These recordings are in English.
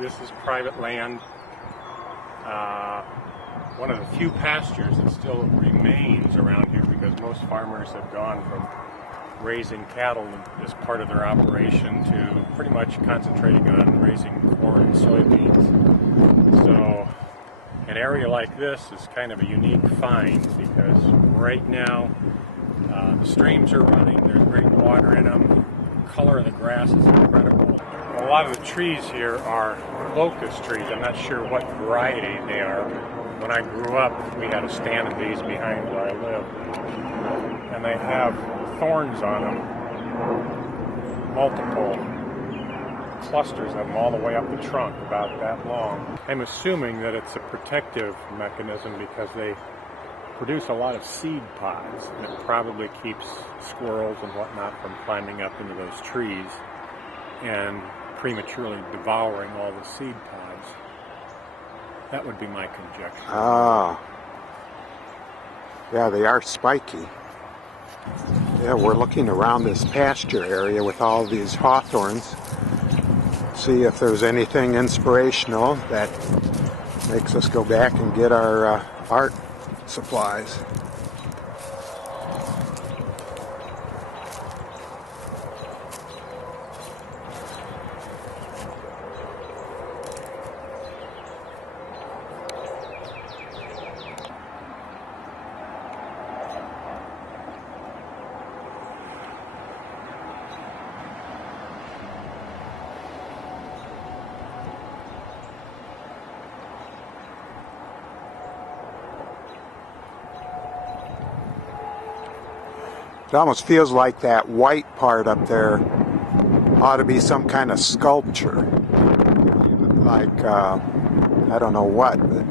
This is private land. One of the few pastures that still remains around here, because most farmers have gone from raising cattle as part of their operation to pretty much concentrating on raising corn and soybeans. So an area like this is kind of a unique find, because right now the streams are running, there's great water in them, the color of the grass is incredible. A lot of the trees here are locust trees. I'm not sure what variety they are. When I grew up, we had a stand of these behind where I live, and they have thorns on them, multiple clusters of them all the way up the trunk, about that long. I'm assuming that it's a protective mechanism because they produce a lot of seed pods that probably keeps squirrels and whatnot from climbing up into those trees and prematurely devouring all the seed pods. That would be my conjecture. Ah. Yeah, they are spiky. Yeah, we're looking around this pasture area with all these hawthorns. See if there's anything inspirational that makes us go back and get our art supplies. It almost feels like that white part up there ought to be some kind of sculpture. Like, I don't know what, but...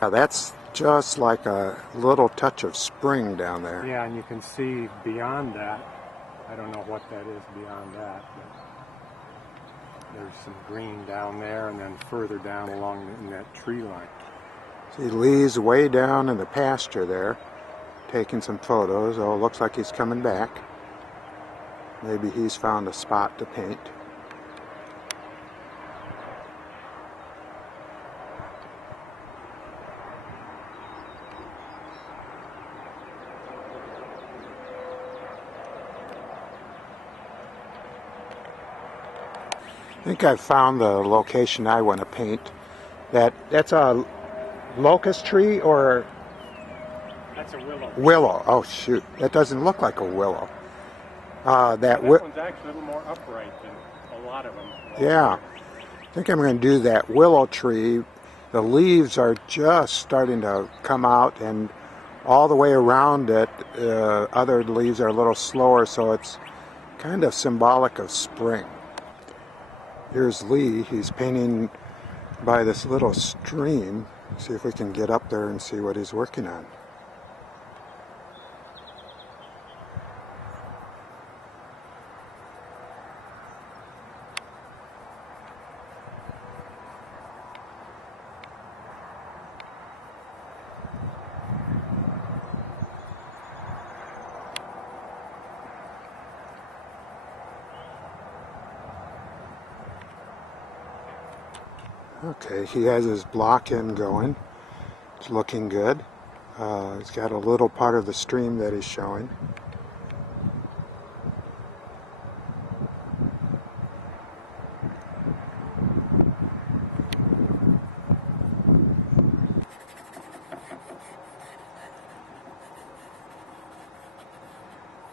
Now that's just like a little touch of spring down there. Yeah, and you can see beyond that, I don't know what that is beyond that, but there's some green down there, and then further down along in that tree line. See Lee's way down in the pasture there, taking some photos. Oh, it looks like he's coming back. Maybe he's found a spot to paint. I think I've found the location I want to paint. That's a locust tree, or? That's a willow. Willow. Oh shoot, that doesn't look like a willow. That one's actually a little more upright than a lot of them. Yeah, I think I'm going to do that willow tree. The leaves are just starting to come out, and all the way around it, other leaves are a little slower, so it's kind of symbolic of spring. Here's Lee. He's painting by this little stream. See if we can get up there and see what he's working on. Okay, he has his block in going. It's looking good. He's got a little part of the stream that he's showing.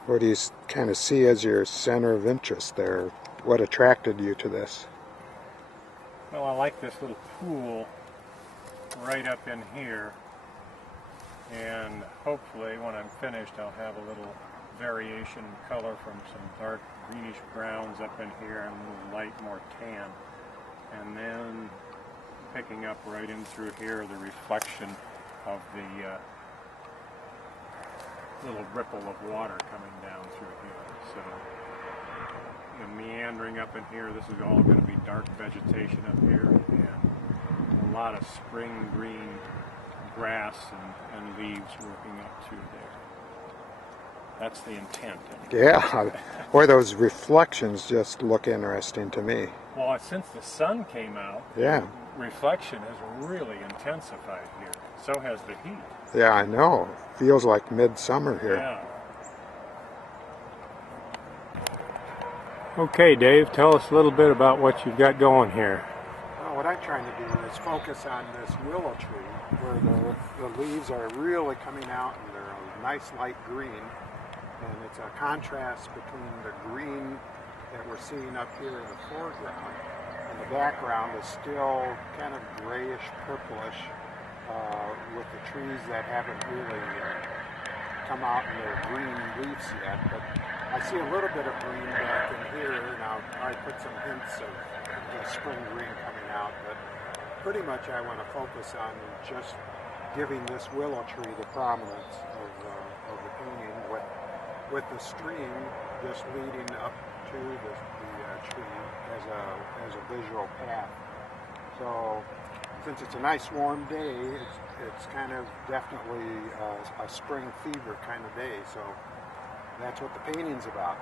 What do you kind of see as your center of interest there? What attracted you to this? Well, I like this little pool right up in here, and hopefully when I'm finished I'll have a little variation in color from some dark greenish browns up in here and a little light, more tan, and then picking up right in through here the reflection of the little ripple of water coming down through here. So, meandering up in here. This is all going to be dark vegetation up here, and a lot of spring green grass and leaves working up through there. That's the intent. Yeah, boy, those reflections just look interesting to me. Well, since the sun came out, Yeah. reflection has really intensified here. So has the heat. Yeah, I know. Feels like midsummer here. Yeah. Okay, Dave, tell us a little bit about what you've got going here. Well, what I'm trying to do is focus on this willow tree where the leaves are really coming out and they're a nice light green. And it's a contrast between the green that we're seeing up here in the foreground, and the background is still kind of grayish, purplish, with the trees that haven't really come out in their green leaves yet. But I see a little bit of green back in here, and I put some hints of the spring green coming out. But pretty much I want to focus on just giving this willow tree the prominence of the painting, with the stream just leading up to the tree as a visual path. So since it's a nice warm day, it's kind of definitely a spring fever kind of day. So that's what the painting's about.